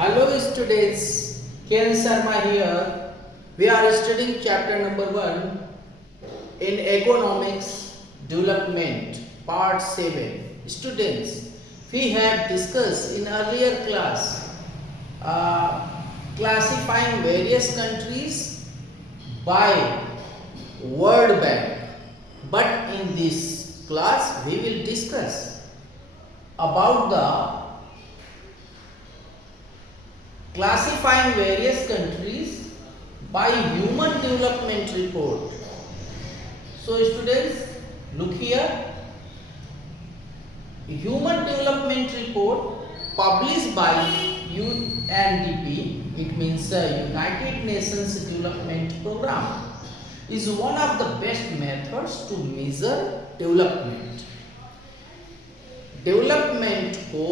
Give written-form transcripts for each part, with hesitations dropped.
Hello students, Ken Sharma here. We are studying chapter number 1 in Economics Development Part 7. Students, we have discussed in earlier class classifying various countries by World Bank. But in this class we will discuss about the classifying various countries by Human Development Report. So students, look here. Human Development Report published by UNDP, it means United Nations Development Program, is one of the best methods to measure development. Development को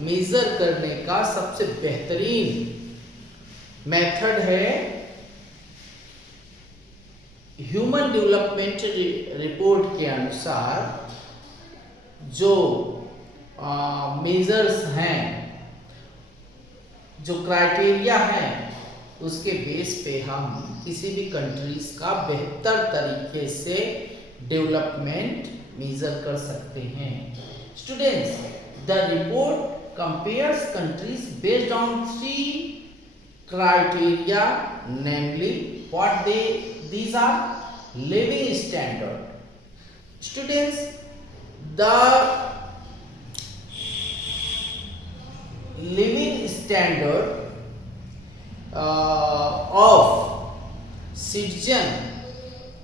major करने का सबसे बेहतरीन method है human development report के अनुसार जो measures हैं, जो क्राइटेरिया हैं, उसके बेस पे हम किसी भी कंट्रीज का बेहतर तरीके से डेवलपमेंट मेजर कर सकते हैं. Students, the report compares countries based on 3 criteria, namely what these are: living standard. Students, the living standard of citizen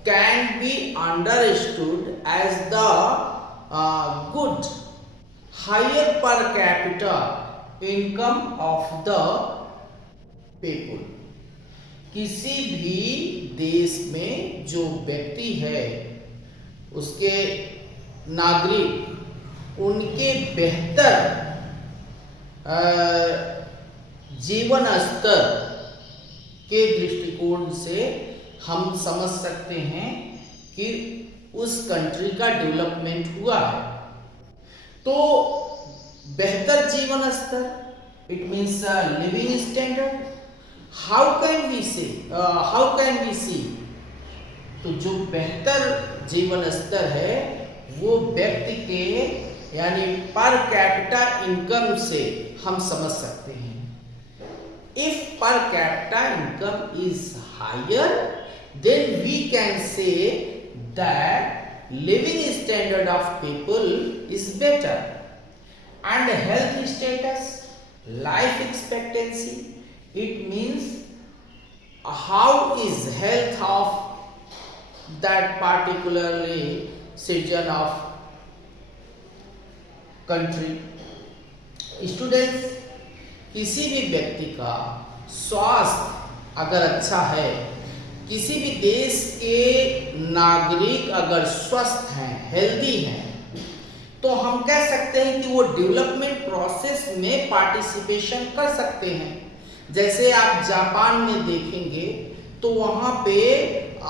can be understood as the good higher per capita income of the people. किसी भी देश में जो व्यक्ति है, उसके नागरिक, उनके बेहतर जीवन स्तर के दृष्टिकोण से हम समझ सकते हैं कि उस कंट्री का डेवलपमेंट हुआ है. तो बेहतर जीवन स्तर, it means living standard. How can we see, तो जो बेहतर जीवन स्तर है वो व्यक्ति के यानी पर कैपिटा इनकम से हम समझ सकते हैं. If per capita income is higher, then we can say that living standard of people is better, and health status, life expectancy, it means how is health of that particularly citizen of country. Students, किसी भी व्यक्ति का स्वास्थ्य अगर अच्छा है, किसी भी देश के नागरिक अगर स्वस्थ हैं, हेल्दी हैं, तो हम कह सकते हैं कि वो डेवलपमेंट प्रोसेस में पार्टिसिपेशन कर सकते हैं. जैसे आप जापान में देखेंगे तो वहाँ पे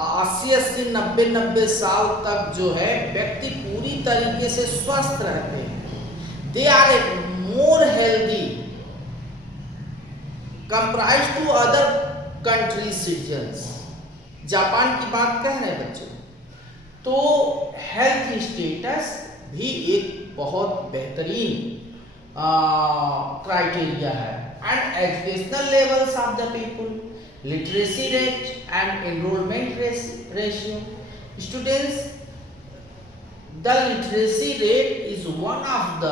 80-80, 90-90 साल तक जो है व्यक्ति पूरी तरीके से स्वस्थ रहते हैं. They are more healthy compared to other country citizens. Japan की बात कह रहे हैं बच्चों. तो हेल्थ स्टेटस भी एक बहुत बेहतरीन क्राइटेरिया है. And educational levels of the people, literacy rate and enrolment ratio. Students, the literacy rate is one of the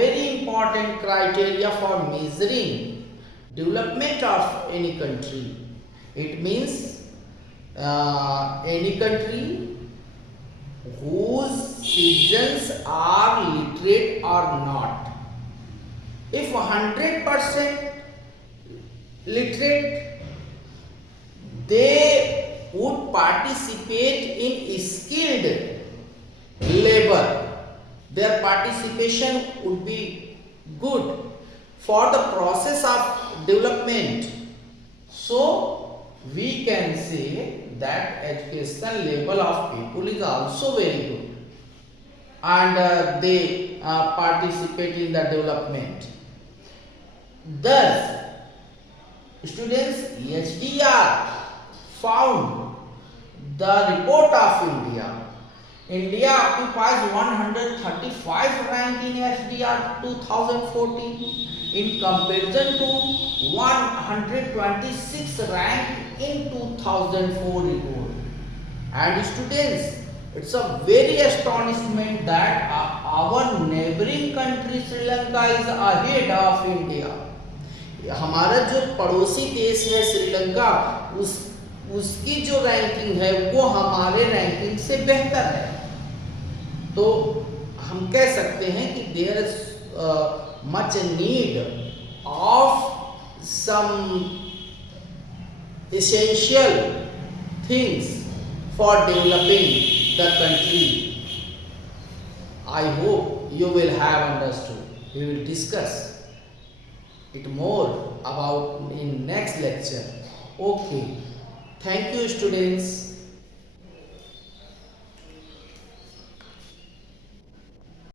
very important criteria for measuring development of any country. It means any country whose citizens are literate or not. If 100% literate, they would participate in skilled labor. Their participation would be good for the process of development. So we can say that educational level of people is also very good, and they participate in the development. Thus, students, HDR found the report of India. India occupies 135 rank in HDR 2014 in comparison to 126 rank in 2004 report. And students, it's a very astonishment that our neighboring country Sri Lanka is ahead of India. हमारा जो पड़ोसी देश है श्रीलंका, उसकी जो ranking है वो हमारे रैंकिंग से बेहतर है। तो हम कह सकते हैं कि there is much need of some essential things for developing the country. I hope you will have understood. We will discuss it more about in next lecture. Okay. Thank you, students.